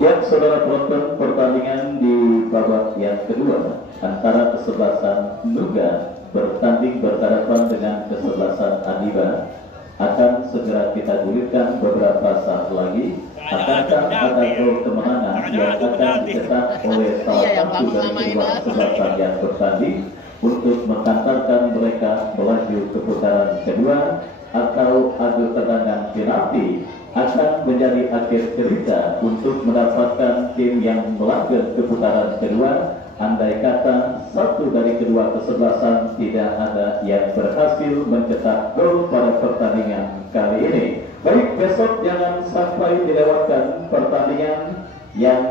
Ya, saudara penonton, pertandingan di babak yang kedua antara kesebelasan Nuga bertanding berhadapan dengan kesebelasan Adiba akan segera kita gulirkan beberapa saat lagi. Akankah ada gol kemenangan yang akan dicetak oleh salah satu dari kedua kesebelasan yang bertanding untuk mengantarkan mereka melaju ke putaran kedua, atau adu tendangan penalti akan menjadi akhir cerita untuk mendapatkan tim yang melangkah ke putaran kedua, andai kata satu dari kedua kesebelasan tidak ada yang berhasil mencetak gol pada pertandingan kali ini. Baik, besok jangan sampai dilewatkan pertandingan yang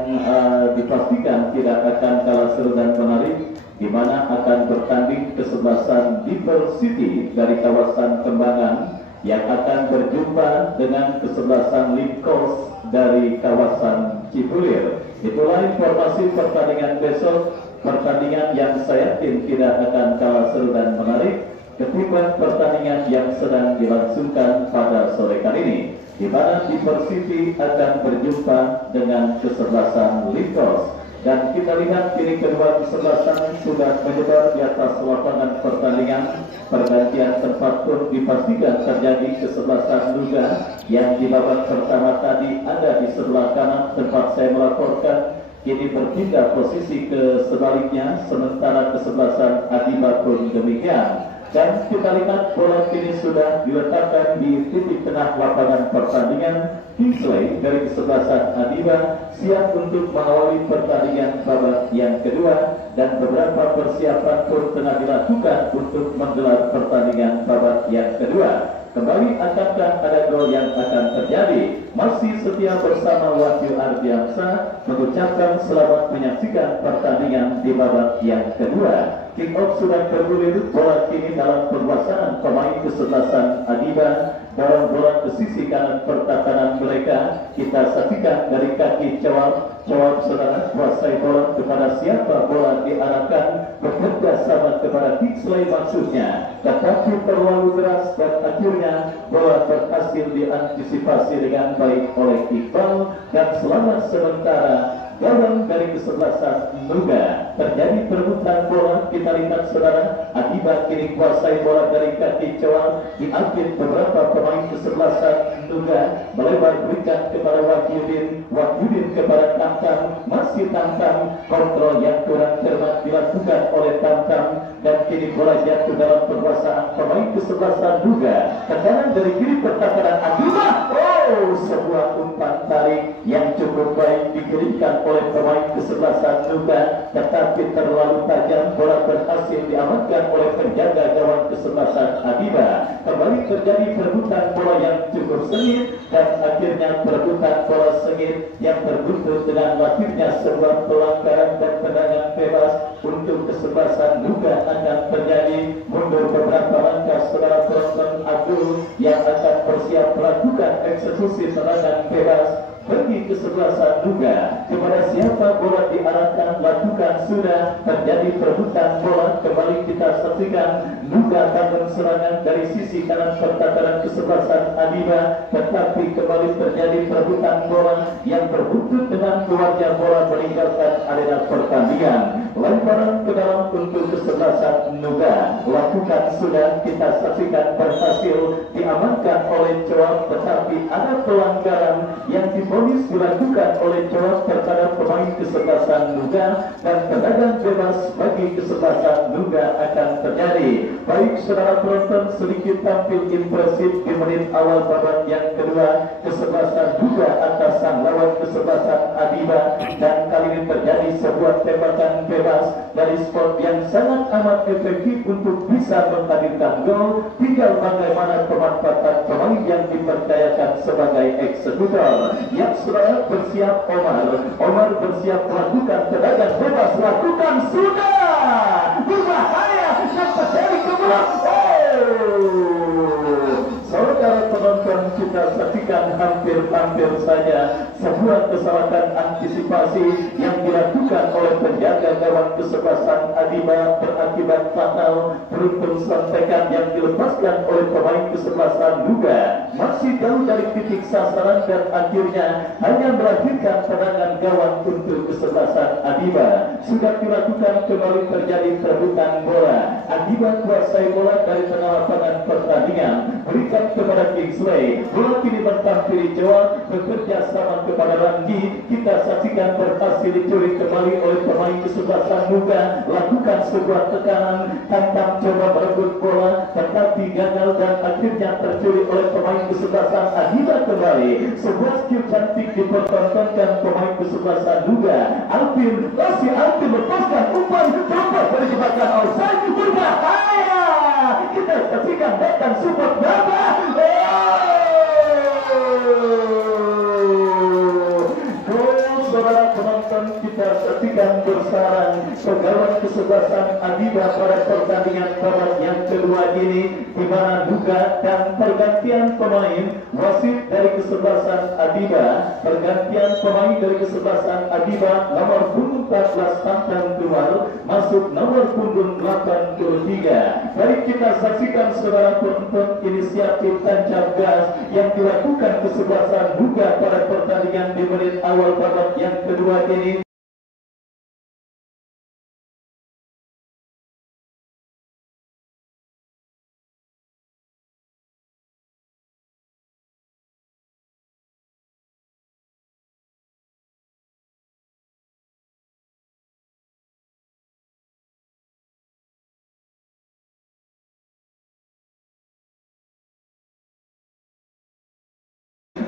dipastikan tidak akan kalah seru dan menarik, di mana akan bertanding kesebelasan Diversity dari kawasan Kembangan yang akan berjumpa dengan kesebelasan Linkos dari kawasan Cipulir. Itulah informasi pertandingan besok, pertandingan yang saya yakin tidak akan kalah seru dan menarik ketimbang pertandingan yang sedang dilangsungkan pada sore kali ini, di mana Diversity akan berjumpa dengan kesebelasan Linkos. Dan kita lihat kini kedua kesebelasan sudah menyebar di atas lapangan pertandingan. Pergantian tempat pun dipastikan terjadi. Kesebelasan Nuga yang di babak pertama tadi ada di sebelah kanan tempat saya melaporkan, kini berpindah posisi ke sebaliknya, sementara kesebelasan Adiba pun demikian. Dan kita lihat bola kini sudah diletakkan di titik tengah lapangan pertandingan. Kingsley dari kesebelasan Adiba siap untuk mengawali pertandingan babak yang kedua, dan beberapa persiapan pun tengah dilakukan untuk menggelar pertandingan babak yang kedua. Kembali akankah ada gol yang akan terjadi? Masih setia bersama Wahyu Ardiansa mengucapkan selamat menyaksikan pertandingan di babak yang kedua. Kick off sudah bergulir, bola kini dalam penguasaan pemain kesebelasan Adiba. Dorong bola ke sisi kanan pertahanan mereka. Kita saksikan dari kaki Cawab saudara, kuasai bola kepada siapa bola diarahkan, bekerja sama kepada Kingsley maksudnya, tetapi terlalu keras dan akhirnya bola berhasil diantisipasi dengan baik oleh Iqbal, dan selamat sementara gawang dari kesebelasan Nuga. Terjadi perebutan bola, kita lihat saudara, Adiba kini kuasai bola dari kaki Cawab, diambil beberapa pemain kesebelasan Nuga, melebar berikan kepada Wahyudin kepada Tamtam, masih Tamtam, kontrol yang kurang cermat dilakukan oleh Tamtam, dan kini bola jatuh dalam penguasaan pemain kesebelasan Nuga. Tendangan dari kiri pertahanan Adiba, sebuah umpan tarik yang cukup baik diberikan oleh pemain kesebelasan Nuga, tetapi terlalu tajam, bola berhasil diamankan oleh penjaga gawang kesebelasan Adiba. Kembali terjadi perebutan bola yang cukup sengit, dan akhirnya perebutan bola sengit yang berbuntut dengan lahirnya sebuah pelanggaran dan tendangan bebas untuk kesebelasan Nuga akan terjadi. Mundur beberapa langkah saudara penonton, Abdul yang akan bersiap melakukan eksekusi tendangan bebas bagi kesebelasan Nuga. Kepada siapa bola diarahkan, lakukan sudah. Terjadi perebutan bola, kembali kita saksikan Nuga bangun serangan dari sisi kanan pertahanan kesebelasan Adiba, tetapi kembali terjadi perebutan bola yang berbuntut dengan keluarnya bola meninggalkan arena pertandingan. Lemparan ke dalam untuk kesebelasan Nuga, lakukan sudah, kita saksikan berhasil diamankan oleh Cawab, tetapi ada pelanggaran yang difonis dilakukan oleh Cawab terhadap pemain kesebelasan Nuga, dan tendangan bebas bagi kesebelasan Nuga akan terjadi. Baik saudara penonton, sedikit tampil impresif di menit awal babak yang kedua, kesebelasan Nuga atas sang lawan kesebelasan Adiba, dan kali ini terjadi sebuah tembakan bebas dari spot yang sangat amat efektif untuk bisa menghadirkan gol. Tinggal bagaimana pemanfaatan pemain yang dipercayakan sebagai eksekutor. Yang saudara bersiap Omar bersiap melakukan tendangan bebas, lakukan sudah, berbahaya yang terjadi ke belakang. Saudara penonton, kita saksikan hampir hampir saja sebuah kesalahan antisipasi yang dilakukan oleh penjaga gawang kesebelasan Adiba berakibat fatal. Beruntung sontekan yang dilepaskan oleh pemain kesebelasan Nuga masih jauh dari titik sasaran dan akhirnya hanya melahirkan tendangan gawang untuk kesebelasan Adiba. Sudah dilakukan kembali terjadi perebutan bola. Adiba kuasai bola dari tengah lapangan pertandingan, berikan kepada Kingsley. Bola kini bertampil Jawa bekerja sama kepada Randi. Kita saksikan berhasil dicuri kembali oleh pemain kesebelasan Nuga. Lakukan sebuah tekanan, tantang coba merebut bola tetapi gagal dan akhirnya tercuri oleh pemain kesebelasan Adiba kembali. Sebuah skill cantik dipertontonkan pemain kesebelasan Nuga. Alvin lepaskan umpan coba dari jebakan offside, berbahaya. Kita saksikan datang support Baba. Saudara penonton, kita saksikan bersarang pegawai kesebelasan Adiba pada pertandingan babak yang kedua ini, di mana Nuga dan pergantian pemain. Wasit dari kesebelasan Adiba, pergantian pemain dari kesebelasan Adiba, nomor punggung 14 pantang keluar, masuk nomor punggung 83. Mari kita saksikan saudara penonton inisiatif tancap gas yang dilakukan kesebelasan Nuga pada pertandingan di menit awal babak yang kedua ini.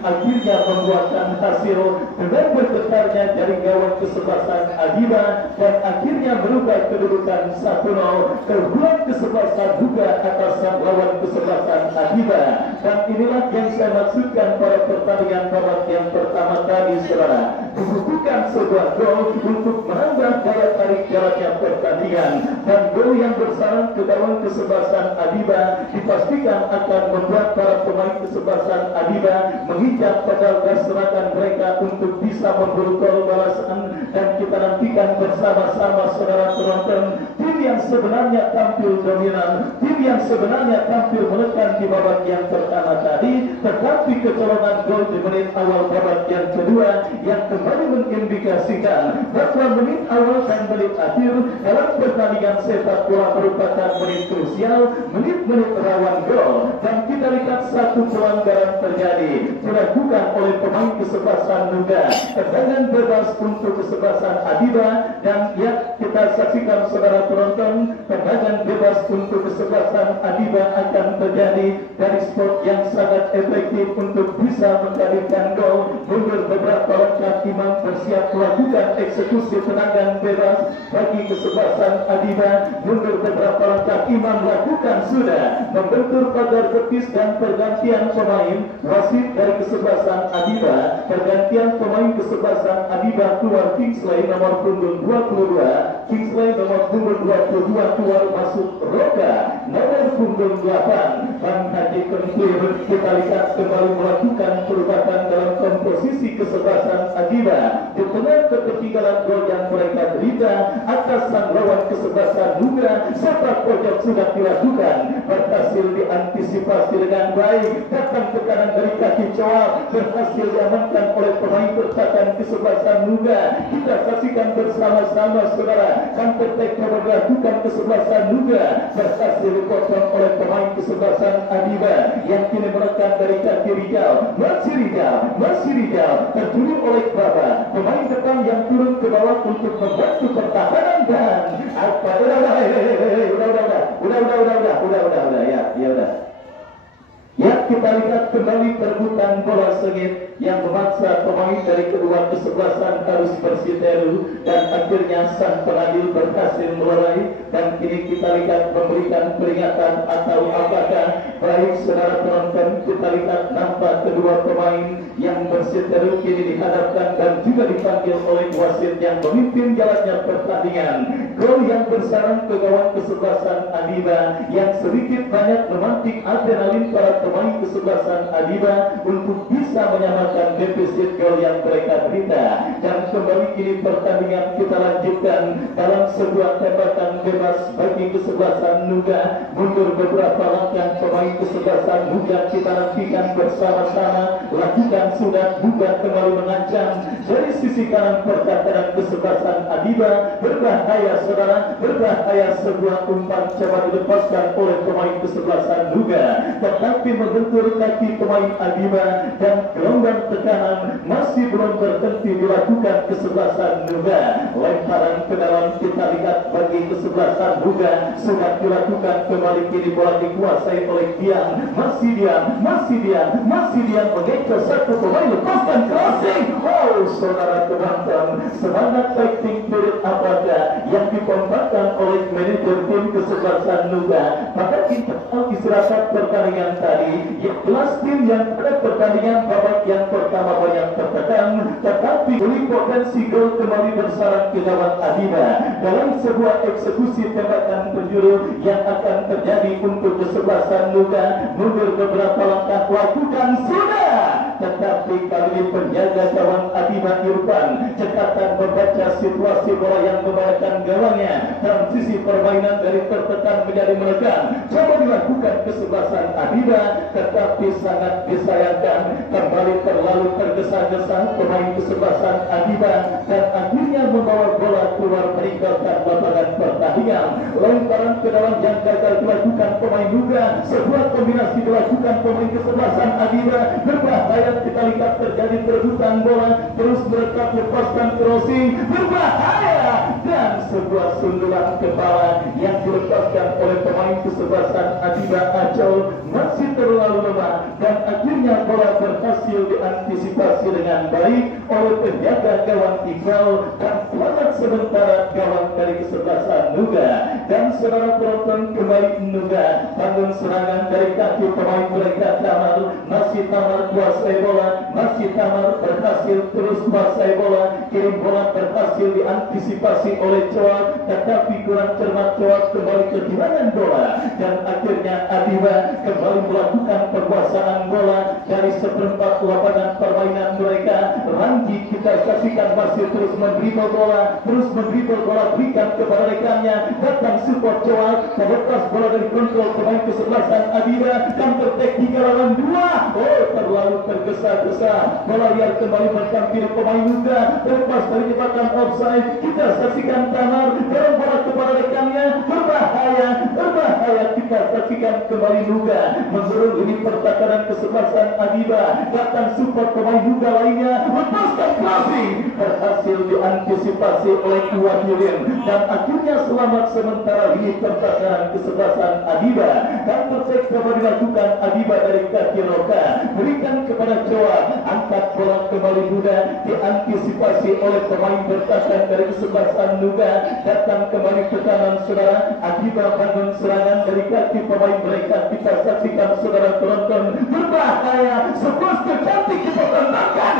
Akhirnya membuahkan hasil dengan bergetarnya dari gawang kesebelasan Adiba dan akhirnya merubah kedudukan 1-0. Keunggulan kesebelasan Nuga atas lawan kesebelasan Adiba. Dan inilah yang saya maksudkan pada pertandingan babak yang pertama tadi, saudara. Dibutuhkan sebuah gol untuk menambah daya tarik jalannya pertandingan, dan gol yang bersarang ke gawang kesebelasan Adiba dipastikan akan membuat para pemain kesebelasan Adiba menginjak pedal gas serangan mereka untuk bisa memburu gol balasan. Dan kita nantikan bersama-sama saudara penonton, tim yang sebenarnya tampil dominan, tim yang sebenarnya tampil menekan di babak yang pertama tadi, tetapi kecolongan gol di menit awal babak yang kedua yang kembali mengindikasikan bahwa menit awal dan menit akhir dalam pertandingan sepak bola merupakan menit krusial, menit-menit rawan gol. Dan kita lihat satu pelanggaran terjadi dilakukan oleh pemain kesebelasan Nuga, tendangan bebas untuk kesebelasan Adiba. Dan ya, kita saksikan saudara penonton, tendangan bebas untuk kesebelasan Adiba akan terjadi dari spot yang sangat efektif untuk bisa menghadirkan gol. Mundur beberapa langkah, Imam bersiap melakukan eksekusi tendangan bebas bagi kesebelasan Adiba. Mundur beberapa langkah, Imam lakukan sudah membentur pagar betis dan pergantian pemain. Wasit dari kesebelasan Adiba, pergantian pemain kesebelasan Adiba keluar Kingsley nomor punggung 22, Kingsley nomor punggung 22 keluar, masuk Roga nomor punggung 8. Bang Haji Kentir kita lihat kembali melakukan perubahan dalam komposisi kesebelasan Adiba di tengah ketertinggalan gol yang mereka derita atas sang lawan kesebelasan Nuga. Sepak pojok sudah dilakukan, berhasil diantisipasi dengan baik. Datang tekanan dari kaki Coa, berhasil diamankan oleh pemain pertahanan kesebelasan Nuga. Kita saksikan bersama-sama saudara, counter attack yang dilakukan kesebelasan Nuga berhasil dipotong oleh pemain kesebelasan Adiba yang kini menekan dari kaki Rijal. Masih Rijal terjun oleh Baba, pemain depan yang turun ke bawah untuk membantu pertahanan. Dan apa ya, kita lihat kembali perebutan bola sengit yang memaksa pemain dari kedua kesebelasan harus bersiteru, dan akhirnya sang pengadil berhasil melerai. Dan kini kita lihat memberikan peringatan atau apakah. Baik saudara penonton, kita lihat nampak kedua pemain yang bersiteru kini dihadapkan dan juga dipanggil oleh wasit yang memimpin jalannya pertandingan. Gol yang bersarang ke gawang kesebelasan Adiba yang sedikit banyak memantik adrenalin para pemain pemain kesebelasan Adiba untuk bisa menyamakan defisit gol yang mereka derita. Dan kembali kini pertandingan kita lanjutkan dalam sebuah tembakan bebas bagi kesebelasan Nuga. Mundur beberapa langkah pemain kesebelasan Nuga, kita nantikan bersama-sama. Lakukan sudah, Nuga kembali mengancam dari sisi kanan pertahanan kesebelasan Adiba. Berbahaya saudara, berbahaya. Sebuah umpan coba dilepaskan oleh pemain kesebelasan Nuga, tetapi membentur kaki pemain Adiba dan gelombang tekanan masih belum berhenti dilakukan kesebelasan Nuga. Lemparan ke dalam kita lihat bagi kesebelasan Nuga sudah dilakukan kembali, kini bola dikuasai oleh Dian. Masih Dian mengejar satu pemain, lepaskan crossing. Oh saudara penonton, semangat fighting spirit apakah yang dipompakan oleh manajer tim kesebelasan Nuga? Maka kita istirahat pertandingan tadi, ya kelas tim yang pada pertandingan babak yang pertama banyak tertekan, tetapi oleh potensi gol kembali bersarang ke gawang Adiba dalam sebuah eksekusi tembakan penjuru yang akan terjadi untuk kesebelasan Nuga. Mundur beberapa langkah, lakukan sudah, tetapi kali ini penjaga gawang Adiba Irfan cekatan membaca situasi bola yang membahayakan gawangnya. Transisi permainan dari tertekan menjadi menekan coba dilakukan kesebelasan Adiba, tetapi sangat disayangkan kembali terlalu tergesa-gesa pemain kesebelasan Adiba dan akhirnya membawa bola keluar meninggalkan lapangan pertandingan. Lemparan ke dalam yang gagal dilakukan pemain Nuga, sebuah kombinasi dilakukan pemain kesebelasan Adiba. Berbahaya, kita lihat terjadi perebutan bola, terus mereka lepaskan crossing, berbahaya, dan sebuah sundulan kepala yang dilepaskan oleh pemain kesebelasan Adiba Acol masih terlalu lemah dan akhirnya bola berhasil diantisipasi dengan baik oleh penjaga gawang Iqbal dan selamat sementara gawang dari kesebelasan Nuga. Dan saudara penonton, kembali Nuga bangun serangan dari kaki pemain mereka. Tamar kuasai bola, masih Tamar berhasil terus kuasai bola, kirim bola berhasil diantisipasi oleh Coak, tetapi kurang cermat Coak kembali kehilangan bola dan akhirnya Adiba kembali melakukan penguasaan bola dari seperempat lapangan permainan mereka. Ranggi kita saksikan masih terus memberi bola, berikan kepada rekannya, datang support Coak, terlepas bola dari kontrol pemain kesebelasan Adiba dan tertek 3 lawan 2. Oh, terlalu tergesa-gesa, bola liar kembali menghampiri pemain Nuga, terlepas dari jebakan offside. Kita saksikan Tamar dorong bola kepada rekannya, berbahaya. Kita saksikan kembali Nuga mengerungi pertahanan kesebelasan Adiba, datang support pemain Nuga lainnya, lepaskan crossing, berhasil diantisipasi oleh Wahyudin dan akhirnya selamat sementara ini pertahanan kesebelasan Adiba. Dan tercek coba dilakukan Adiba dari kaki Roka, berikan kepada Jawa, angkat bola kembali Nuga, diantisipasi oleh pemain bertahan dari kesebelasan Nuga, datang kembali ke kanan saudara. Adiba bangun serangan dari kaki pemain mereka, kita saksikan saudara penonton, berbahaya, sebuah cantik kita tembakkan.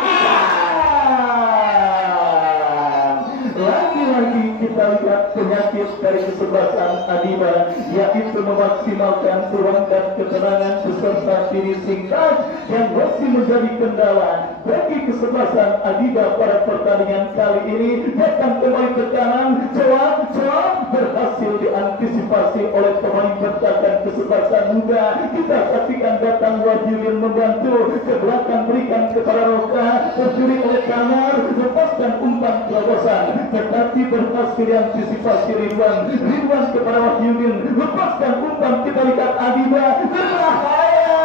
Lagi-lagi kita lihat penyakit dari kesebelasan Adiba, yaitu memaksimalkan ruang dan ketenangan beserta finishing touch yang masih menjadi kendala bagi kesebelasan Adiba pada pertandingan kali ini. Datang kembali ke kanan, Coak berhasil diantisipasi oleh pemain bertahan kesebelasan Nuga. Kita saksikan datang Wahyudin membantu ke belakang, berikan kepada Roka, terjuri oleh Tamar, lepaskan umpan terobosan, tetapi berhasil diantisipasi Ridwan kepada Wahyudin, lepaskan umpan. Kita lihat Adiba berbahaya,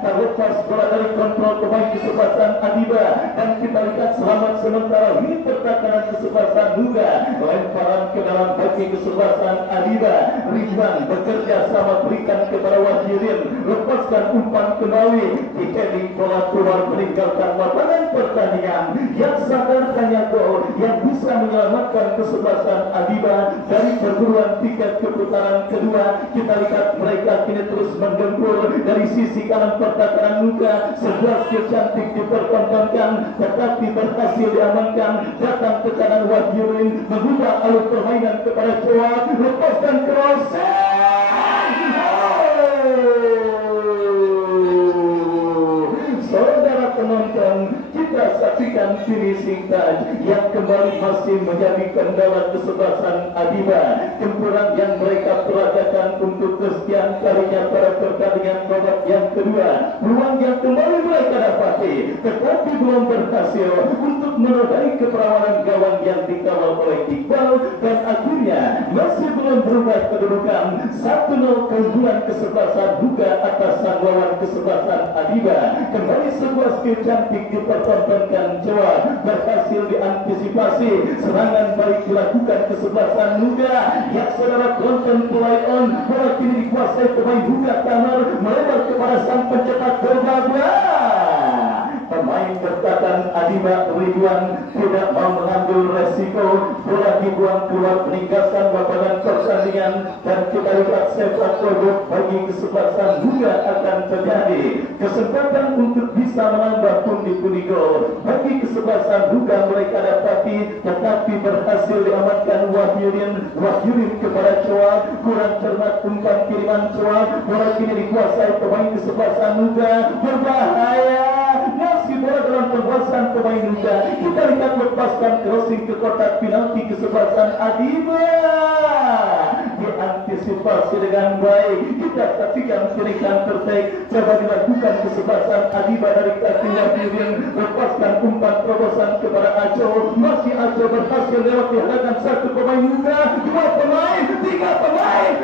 terlepas bola dari kontrol pemain kesebelasan Adiba dan kita lihat selamat sementara ini pertahanan kesebelasan Nuga. Lemparan ke dalam bagi kesebelasan Adiba, Ridwan bekerja sama berikan kepada Wahyudin, lepaskan umpan kembali, dikeling bola keluar meninggalkan lapangan pertandingan. Yang sadar hanya gol yang bisa menyelamatkan kesebelasan Adiba dari perburuan tiket ke putaran kedua. Kita lihat mereka kini terus menggempur dari sisi kanan pertahanan Nuga. Sebuah skill cantik dipertontonkan tetapi berhasil diamankan. Datang ke kanan Wahyudin, mengubah alur permainan kepada Coak, lepaskan crossing. Santini Singkat yang kembali masih menjadi kendala kesebelasan Adiba. Gempuran yang mereka peragakan untuk kesekian kalinya pada pertandingan babak yang kedua. Peluang yang kembali mereka dapati, tetapi belum berhasil untuk menodai keperawanan gawang yang dikawal oleh Iqbal, dan akhirnya masih belum berubah kedudukan 1-0 keunggulan kesebelasan Nuga atas sang lawan kesebelasan Adiba. Kembali sebuah skill cantik dipertontonkan Jawa, berhasil diantisipasi, serangan baik dilakukan kesebelasan Nuga yang saudara tonton play on, bola kini dikuasai pemain Nuga Tamar, melebar kepada sang pencetak gol. Pemain bertahan Adiba Ridwan tidak mau mengambil resiko, bola dibuang keluar peninggasan lapangan pertandingan, dan kita lihat sepak bola bagi kesebelasan Nuga akan terjadi. Kesempatan untuk bisa menambah pundi-pundi gol bagi kesebelasan Nuga mereka dapati, tetapi berhasil diamankan Wahyudin kepada Coa, kurang cermat umpan kiriman Coa, bola kini dikuasai pemain kesebelasan Nuga, berbahaya. Masih bola dalam penguasaan pemain Nuga. Kita lihat lepaskan crossing ke kotak penalti kesebelasan Adiba. Diantisipasi dengan baik. Kita saksikan serangan terbaik coba dilakukan kesebelasan Adiba dari kaki Wahyudin. Lepaskan umpan terobosan kepada Aco. Masih Aco berhasil lewat di hadapan satu pemain Nuga, dua pemain, tiga pemain.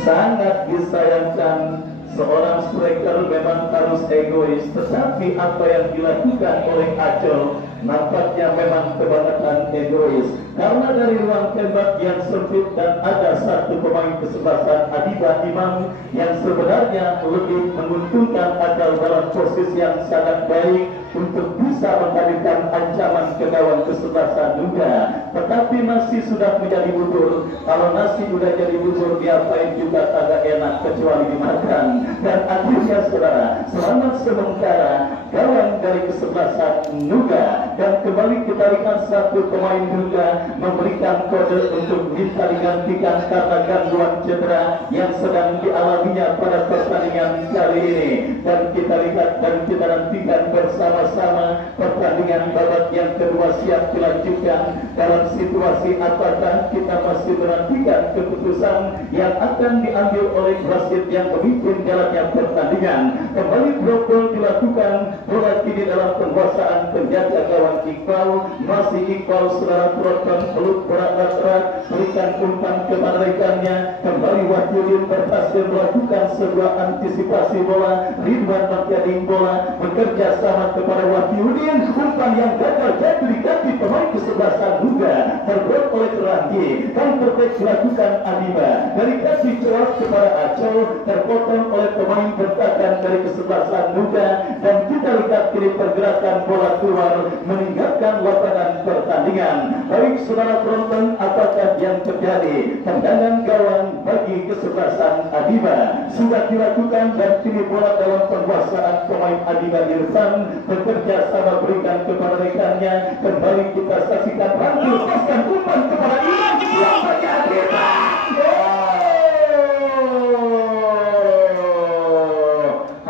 Sangat disayangkan, seorang striker memang harus egois, tetapi apa yang dilakukan oleh Aco nampaknya memang kebanyakan egois, karena dari ruang tembak yang sempit dan ada satu pemain kesebelasan Adiba Imam yang sebenarnya lebih menguntungkan akal dalam posisi yang sangat baik untuk bisa menghadirkan ancaman ke gawang kesebelasan Nuga, tetapi nasi sudah menjadi bubur. Kalau nasi sudah jadi bubur, diapain juga agak enak kecuali dimakan. Dan akhirnya saudara, selamat sementara gawang dari kesebelasan Nuga, dan kembali kita lihat satu pemain Nuga memberikan kode untuk minta digantikan karena gangguan cedera yang sedang dialaminya pada pertandingan kali ini. Dan kita lihat dan kita nantikan bersama-sama pertandingan babak yang kedua siap dilanjutkan. Dalam situasi apakah kita masih menantikan keputusan yang akan diambil oleh wasit yang memimpin jalannya pertandingan. Kembali gol dilakukan, bola kini dalam penguasaan penjaga gawang Iqbal. Masih Iqbal saudara penonton, peluk berat-berat berikan umpan kepada rekannya. Kembali Wahyudin berhasil melakukan sebuah antisipasi bola. Ridwan menjadi bola bekerja sama kepada Wahyudin. Umpan yang gagal jatuh di kaki pemain kesebelasan Nuga, terbuat oleh Ranggi, dan terbaik dilakukan Adiba dari kaki Coas kepada Aco, terpotong oleh pemain bertahan dari kesebelasan Nuga. Dan kita lihat kiri pergerakan bola keluar meninggalkan lapangan pertandingan. Baik saudara penonton, apakah yang terjadi? Tendangan gawang bagi kesebelasan Adiba sudah dilakukan, dan kini bola dalam penguasaan pemain Adiba Irfan bekerja sama berikan kepada rekannya. Kembali kita saksikan Ranggi lepaskan umpan kepada Imam yang bagi Adiba.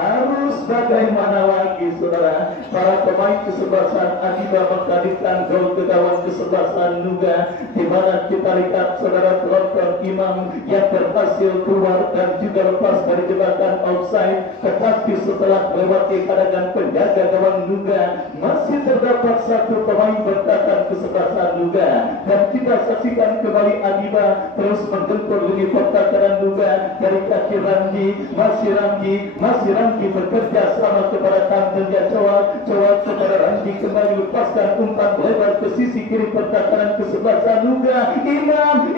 Harus bagaimana lagi saudara, para pemain kesebelasan Adiba menghadirkan gol ke gawang kesebelasan Nuga, di mana kita lihat saudara penonton Imam yang berhasil keluar dan juga lepas dari jebakan offside, tetapi setelah melewati kadangan penjaga gawang Nuga masih terdapat satu pemain bertahan kesebelasan Nuga. Dan kita saksikan kembali Adiba terus menggempur lini pertahanan Nuga dari kaki Ranggi. Masih Ranggi bekerja sama kepada tangannya Coa kepada Ranggi, kembali lepaskan umpan lebar ke sisi kiri pertahanan kesebelasan Nuga. Imam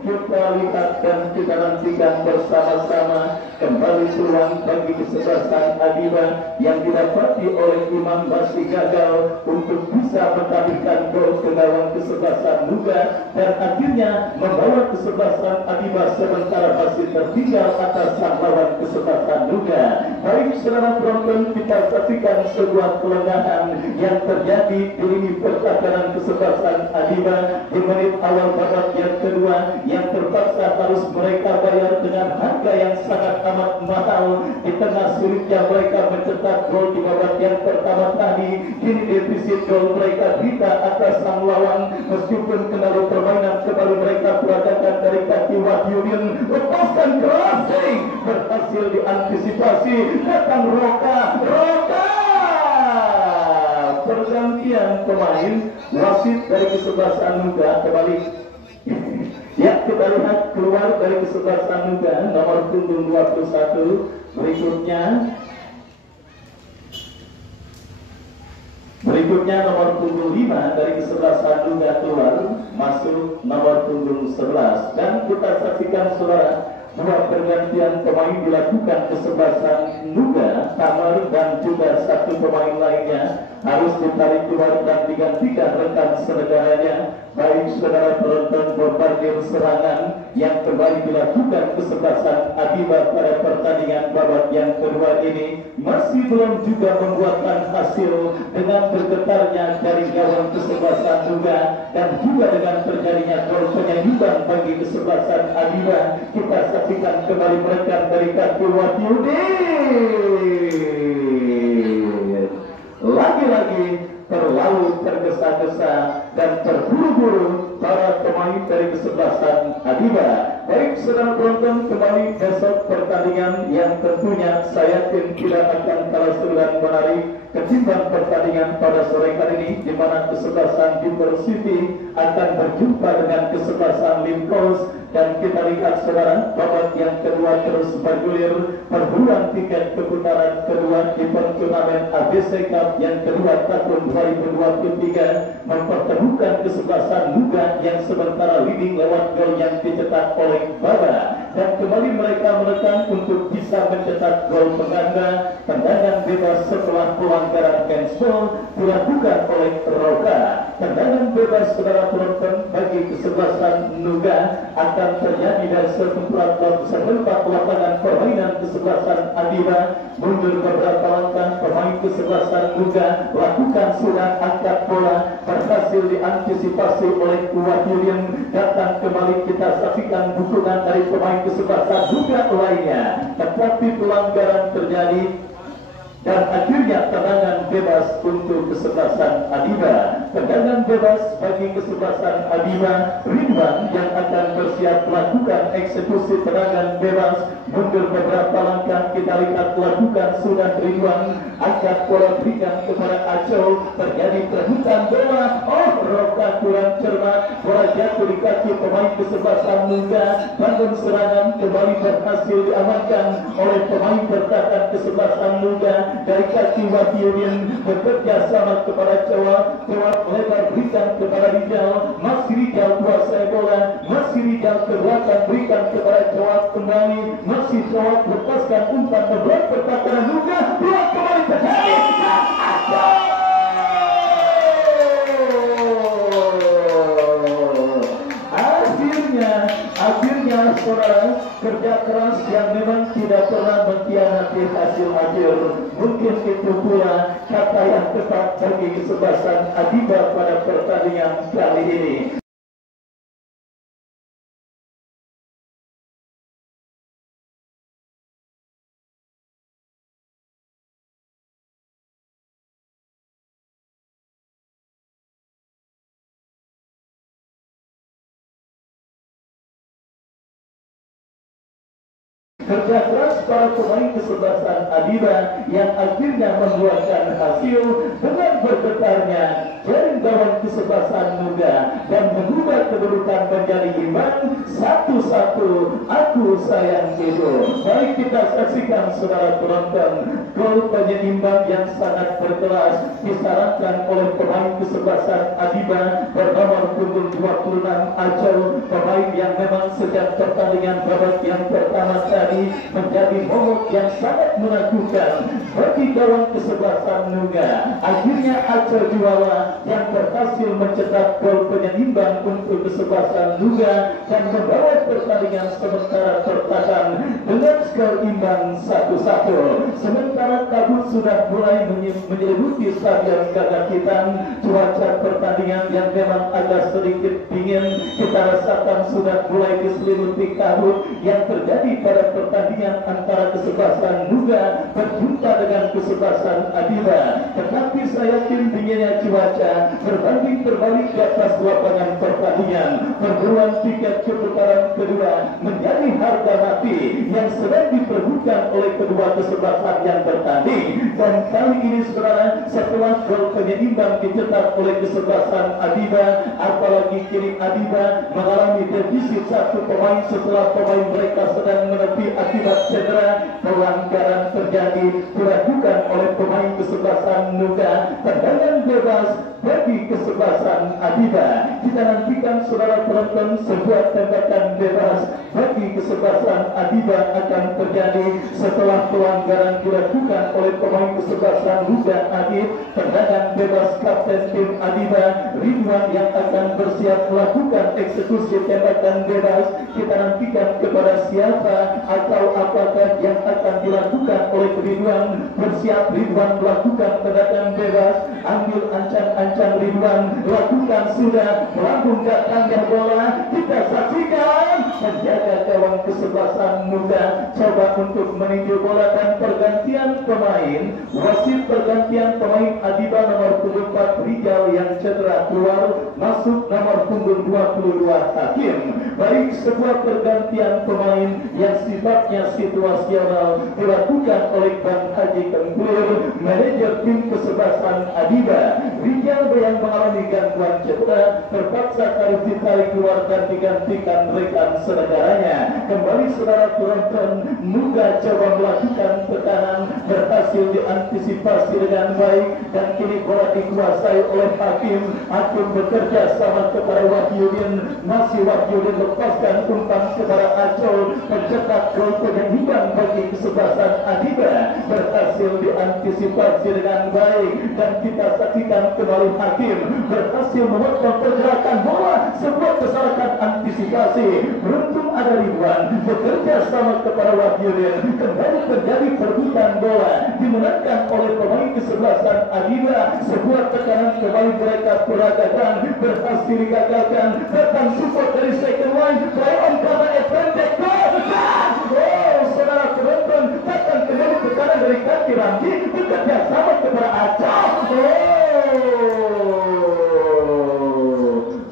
kita lihat dan kita nantikan bersama-sama. Kembali peluang bagi kesebelasan Adiba yang didapati oleh Imam masih gagal untuk bisa mentabikkan gol ke gawang kesebelasan Nuga dan akhirnya membawa kesebelasan Adiba sementara masih tertinggal atas sang lawan kesebelasan Nuga. Baik saudara penonton, kita saksikan sebuah kelengahan yang terjadi di lini pertahanan kesebelasan Adiba di menit awal babak yang kedua yang terpaksa harus mereka bayar dengan harga yang sangat amat mahal di tengah sulitnya mereka mencetak gol di babak yang pertama tadi. Kini defisit gol mereka tidak atas sang lawan meskipun kendali permainan kembali mereka peragakan dari kaki Wahyudin, lepaskan crossing berhasil diantisipasi, datang Roka pergantian pemain. Wasit dari kesebelasan Nuga kembali. Ya, kita lihat keluar dari kesebelasan Nuga nomor punggung 21. Berikutnya nomor punggung 5 dari kesebelasan Nuga keluar, masuk nomor punggung 11. Dan kita saksikan saudara, dua pergantian pemain dilakukan kesebelasan Nuga, Tamar dan juga satu pemain lainnya harus ditarik keluar dan digantikan rekan senegaranya. Baik saudara penonton, bombardir serangan yang kembali dilakukan kesebelasan Adiba pada pertandingan babak yang kedua ini masih belum juga membuahkan hasil dengan bergetarnya dari gawang kesebelasan Nuga dan juga dengan terjadinya gol penyayuban bagi kesebelasan Adiba. Kita saksikan kembali merekam dari kaki Wahyudin. Lagi-lagi terlalu tergesa-gesa dan terburu-buru para pemain dari kesebelasan Adiba. Baik saudara penonton, kembali besok pertandingan yang tentunya saya yakin tidak akan kalah seru dan menarik ketimbang pertandingan pada sore hari ini, di mana kesebelasan Jember City akan berjumpa dengan kesebelasan Limpos. Dan kita lihat saudara, babak yang kedua terus bergulir, perburuan tiket keputaran kedua di turnamen ABC Cup yang kedua tahun 2023 mempertemukan kesebelasan Nuga yang sementara leading lewat gol yang dicetak oleh Baba, dan kembali mereka menekan untuk bisa mencetak gol pengganda. Tendangan bebas setelah pelanggaran handsball dilakukan oleh Roka. Tendangan bebas saudara penonton bagi kesebelasan Nuga akan terjadi dari seperempat lapangan permainan kesebelasan Adiba. Mundur beberapa langkah pemain kesebelasan Nuga lakukan sudah angkat bola, berhasil diantisipasi oleh Wahyudin. Datang kembali kita saksikan dukungan dari pemain kesebelasan Nuga lainnya, tetapi pelanggaran terjadi dan akhirnya tendangan bebas untuk kesebelasan Adiba. Tendangan bebas bagi kesebelasan Adiba, Ridwan yang akan bersiap melakukan eksekusi tendangan bebas. Mundur beberapa langkah, kita lihat lakukan sudah Ridwan, angkat bola berikan kepada Acol, terjadi perebutan bola. Roka kurang cermat, bola jatuh di kaki pemain kesebelasan Nuga. Bangun serangan kembali berhasil diamankan oleh pemain bertahan kesebelasan Nuga dari kaki Wahyudin, bekerja sama kepada Cawat lebar berikan kepada Rijal, masih Rijal kuasai bola, masih Rijal ke belakang berikan kepada Cawat kembali, masih Cawat lepaskan umpan membuat pertahanan Nuga, bola kembali terjadi. Akhirnya saudara, kerja keras yang memang tidak pernah mengkhianati hasil akhir, mungkin itu pula kata yang tepat bagi kesebelasan Adiba pada pertandingan kali ini. Kerja keras para pemain kesebelasan Adiba yang akhirnya membuahkan hasil dengan bergetarnya jaring gawang kesebelasan Nuga dan mengubah kedudukan menjadi imbang 1-1. Aku sayang Edo. Mari kita saksikan saudara penonton gol penyeimbang yang sangat berkelas disarankan oleh pemain kesebelasan Adiba bernomor punggung 26 Acol, pemain yang memang sejak pertandingan babak yang pertama tadi menjadi momok yang sangat menakutkan bagi gawang kesebelasan Nuga. Akhirnya Acol juara yang berhasil mencetak gol penyeimbang untuk kesebelasan Nuga dan membawa pertandingan sementara tertahan dengan skor imbang 1-1. Sementara kabut sudah mulai menyelimuti stadion Gagakitan. Cuaca pertandingan yang memang agak sedikit dingin kita rasakan sudah mulai diselimuti kabut yang terjadi pada pertandingan antara kesebelasan Nuga berjumpa dengan kesebelasan Adiba. Tetapi saya yakin dinginnya cuaca berbanding terbalik di atas lapangan pertandingan. Perburuan tiket ke putaran kedua menjadi harga mati yang sedang diperebutkan oleh kedua kesebelasan yang bertanding. Dan kali ini saudara, setelah gol penyeimbang dicetak oleh kesebelasan Adiba, apalagi kini Adiba mengalami defisit satu pemain setelah pemain mereka sedang menepi akibat cedera. Pelanggaran terjadi dilakukan oleh pemain kesebelasan Nuga. Tendangan bebas bagi kesebelasan Adiba. Kita nantikan saudara penonton, sebuah tembakan bebas bagi kesebelasan Adiba akan terjadi setelah pelanggaran dilakukan oleh pemain kesebelasan Nuga Adib. Tendangan bebas kapten tim Adiba Ridwan yang akan bersiap melakukan eksekusi tembakan bebas. Kita nantikan kepada siapa atau apakah yang akan dilakukan oleh Ridwan. Bersiap Ridwan melakukan tendangan bebas. Ambil ancang-ancang Ridwan, lakukan sudah, melambung datangnya bola. Kita saksikan penjaga gawang kesebelasan Nuga coba untuk meninjau bola dan pergantian pemain. Wasit pergantian pemain Adiba nomor 24 Rijal yang cedera keluar, masuk nomor punggung 22 Hakim. Baik, sebuah pergantian pemain yang sifatnya situasional dilakukan oleh Bang Haji Kengkulir, manajer tim kesebelasan Adiba. Rijal yang mengalami gangguan cedera terpaksa harus ditarik keluar dan digantikan rekan senegaranya. Kembali saudara penonton, Nuga coba melakukan tekanan, berhasil diantisipasi dengan baik dan kini bola dikuasai oleh Hakim. Hakim bekerja sama kepada Wahyudin, masih Wahyudin lepaskan umpan kepada Acol, pencetak gol penyeimbang bagi kesebelasan Adiba. Berhasil diantisipasi dengan baik dan kita saksikan kembali Hakim berhasil memotong pergerakan bola. Sebuah kesalahan antisipasi. Beruntung ada Ridwan bekerja sama kepada Wahyudin. Kembali terjadi perebutan bola dimenangkan oleh pemain kesebelasan Adiba. Sebuah tekanan kembali mereka peragakan berhasil digagalkan. Datang support dari second line play on karena Effendek. Saudara penonton, datang kembali tekanan dari kaki Ramji bekerja sama kepada Acap.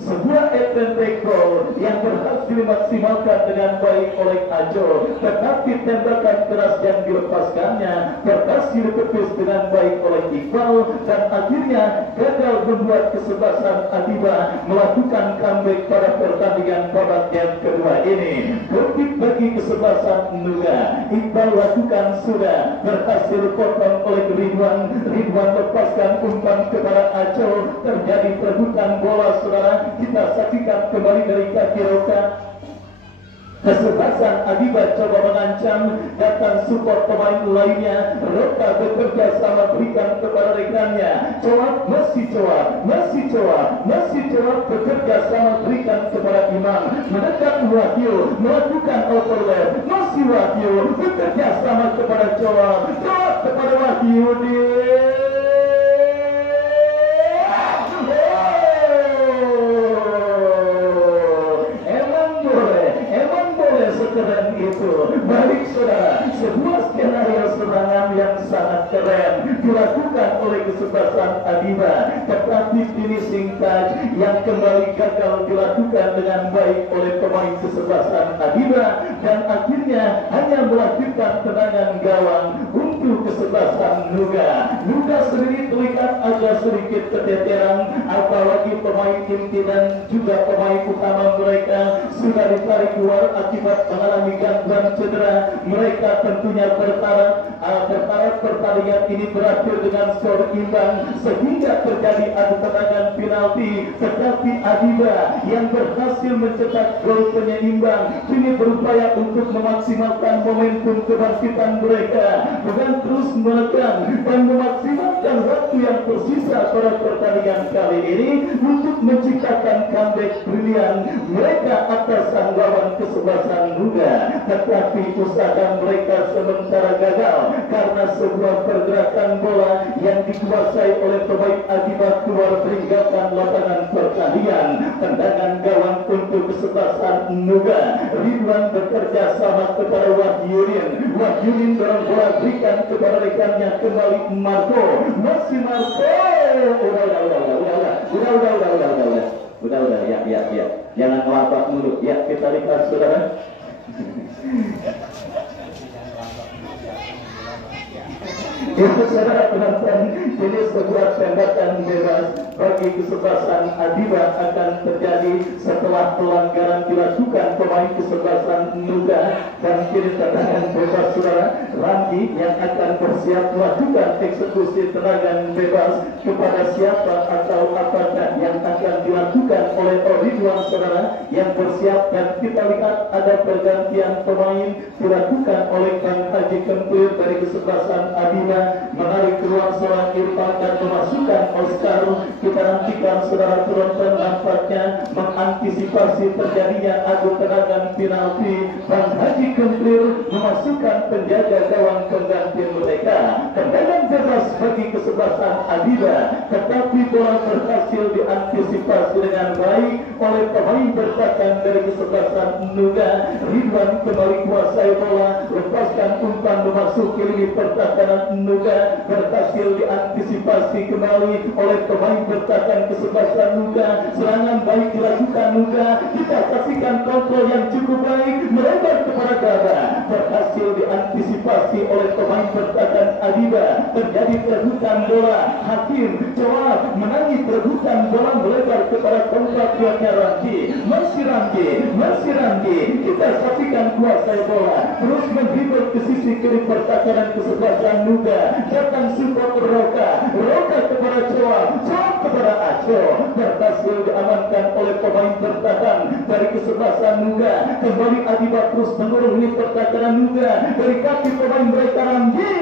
Sebuah advantage goal yang berhasil dimaksimalkan dengan baik oleh Ajo, tetapi tembakan keras yang dilepaskannya berhasil ditepis dengan baik oleh Iqbal dan akhirnya gagal membuat kesebelasan Adiba melakukan comeback pada pertandingan babak yang kedua ini. Goal bagi kesebelasan Nuga, Iqbal lakukan sudah, berhasil potong oleh Ridwan. Ridwan lepaskan umpan kepada Ajo, terjadi perebutan bola saudara. Kita saksikan kembali dari kaki Roka. Kesebelasan Adiba coba mengancam, datang support pemain lainnya. Roka bekerja sama berikan kepada rekannya. Coak masih coak bekerja sama berikan kepada Imam. Mendekat Wahyu melakukan overlap. Masih Wahyu bekerja sama kepada Coak kepada Wahyu di keren itu. Balik saudara, sebuah skenario serangan yang sangat keren dilakukan oleh kesebelasan Adiba, tetapi finishing touch yang kembali gagal dilakukan dengan baik oleh pemain kesebelasan Adiba dan akhirnya hanya melakukan tendangan gawang untuk untuk kesebelasan Nuga. Nuga sendiri terlihat agak sedikit keteteran, apalagi pemain inti dan juga pemain utama mereka sudah ditarik keluar akibat mengalami gangguan cedera. Mereka tentunya berharap pertandingan ini berakhir dengan skor imbang sehingga terjadi adu tendangan penalti, tetapi Adiba yang berhasil mencetak gol penyeimbang kini berupaya untuk memaksimalkan momentum kebangkitan mereka dengan terus menekan dan memaksimalkan waktu yang tersisa pada pertandingan kali ini untuk menciptakan comeback brilian mereka atas sang lawan kesebelasan Nuga. Tetapi usaha mereka sementara gagal karena sebuah pergerakan bola yang dikuasai oleh pemain Adiba keluar meninggalkan lapangan pertandingan. Tendangan gawang untuk kesebelasan Nuga. Ridwan bekerja sama kepada Wahyudin. Wahyudin dorong bola berikan kepada rekannya kembali Marco. Masih Marco. Udah, ya. Jangan ngelabak mulu. Ya, kita lihat saudara. Itu saudara penonton, jadi sebuah tembakan bebas bagi kesebelasan Adiba akan terjadi setelah pelanggaran dilakukan pemain kesebelasan Nuga. Dan kini tendangan bebas saudara, Randi yang akan bersiap melakukan eksekusi tendangan bebas kepada siapa atau apakah yang akan dilakukan oleh Ridwan saudara yang bersiap. Dan kita lihat ada pergantian pemain dilakukan oleh Kang Haji Kempir dari kesebelasan Adiba, menarik keluar seorang Irfan dan memasukkan Oscar. Kita nantikan saudara penonton nampaknya mengantisipasi terjadinya adu tendangan penalti. Kang Haji Kempir memasukkan penjaga gawang pengganti mereka. Tendangan bebas bagi kesebelasan Adiba, tetapi bola berhasil diantisipasi dengan baik oleh pemain bertahan dari kesebelasan Nuga. Ridwan kembali kuasai bola, lepaskan umpan memasuki lini pertahanan Nuga, berhasil diantisipasi kembali oleh pemain bertahan kesebelasan Nuga. Serangan baik dilakukan Nuga, kita saksikan kontrol yang cukup baik melebar kepada gawang, berhasil diantisipasi oleh pemain bertahan Adiba. Terjadi perebutan bola, Hakim coba menangi perebutan bola melebar kepada kontak kuatnya Randi. Masih Randi, kita saksikan kuasai bola, terus mendribble ke sisi kiri pertahanan kesebelasan Nuga. Datang support Roka kepada Coa kepada Aco, berhasil diamankan oleh pemain bertahan dari kesebelasan Nuga. Kembali Adiba terus menuruni pertahanan Nuga dari kaki pemain mereka Randi.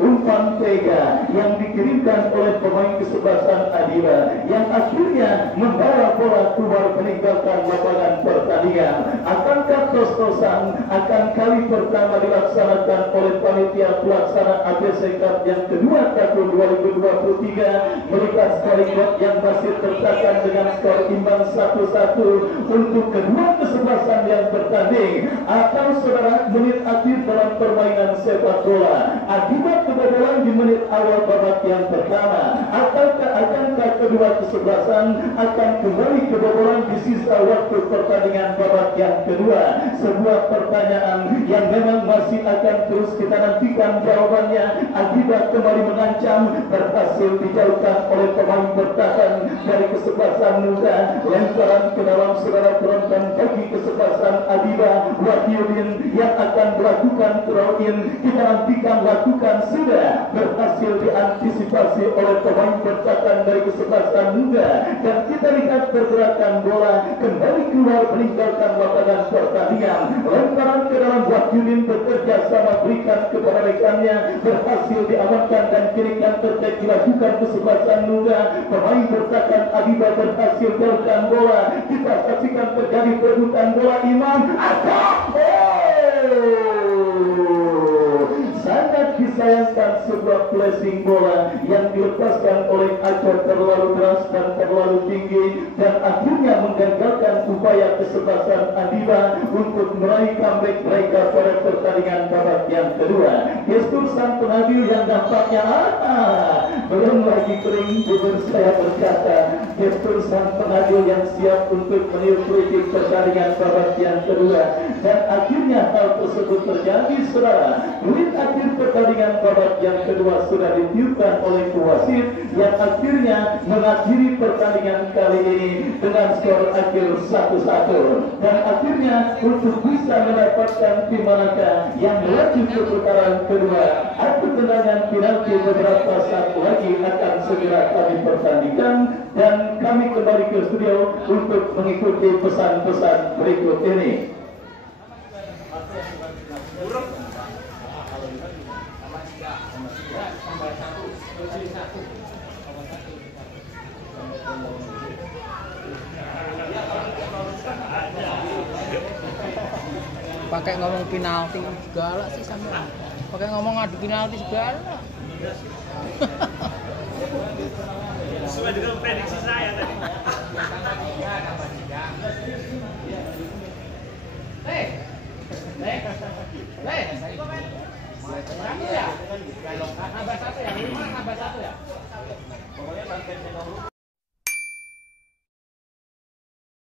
Umpan tega yang dikirimkan oleh pemain kesebelasan Adiba yang akhirnya membawa bola keluar meninggalkan lapangan pertandingan. Akankah tos-tosan akan kali pertama dilaksanakan oleh panitia pelaksana ABC Cup yang kedua tahun 2023 melihat scoring yang masih tertekan dengan skor imbang 1-1 untuk kedua kesebelasan yang bertanding. Atau saudara menit akhir dalam permainan sepak bola, akibat kebobolan di menit awal babak yang pertama, akankah kedua kesebelasan akan kembali kebobolan di sisa waktu pertandingan babak yang kedua? Sebuah pertanyaan yang memang masih akan terus kita nantikan jawabannya. Akibat kembali mengancam, berhasil dijauhkan oleh pemain bertahan dari kesebelasan Nuga. Lemparan ke dalam saudara penonton bagi kesebelasan Adiba. Wahyudin yang akan melakukan throw-in, kita nantikan lakukan sudah berhasil diantisipasi oleh pemain bertahan dari kesebelasan Nuga. Dan kita lihat pergerakan bola kembali keluar meninggalkan lapangan pertandingan. Lemparan ke dalam, Wahyudin bekerja sama berikan kepada rekannya, berhasil diamankan dan kirikan terjadi dilakukan kesebelasan Nuga. Pemain bertahan Adiba berhasil jauhkan bola. Kita saksikan terjadi perebutan bola. Imam sangat disayangkan sebuah flashing bola yang dilepaskan oleh Acor terlalu deras dan terlalu tinggi dan akhirnya menggagalkan upaya kesebelasan Adiba untuk meraih comeback mereka pada pertandingan babak yang kedua. Gestur sang pengambil yang nampaknya belum lagi kering bibir saya berkata, gestur sang pengadil yang siap untuk meniup kritik pertandingan babak yang kedua. Dan akhirnya hal tersebut terjadi, saudara. Duit akhir pertandingan babak yang kedua sudah ditiupkan oleh wasit yang akhirnya mengakhiri pertandingan kali ini dengan skor akhir 1-1. Dan akhirnya untuk bisa mendapatkan tim manakah yang melaju ke putaran kedua, adu tendangan penalti beberapa saat lagi akan segera kami pertandingkan, dan kami kembali ke studio untuk mengikuti pesan-pesan berikut ini. Pakai ngomong penalti segala sih sama. Pakai ngomong adu penalti segala. Sesuai dengan prediksi saya tadi. Nambah satu ya? Pokoknya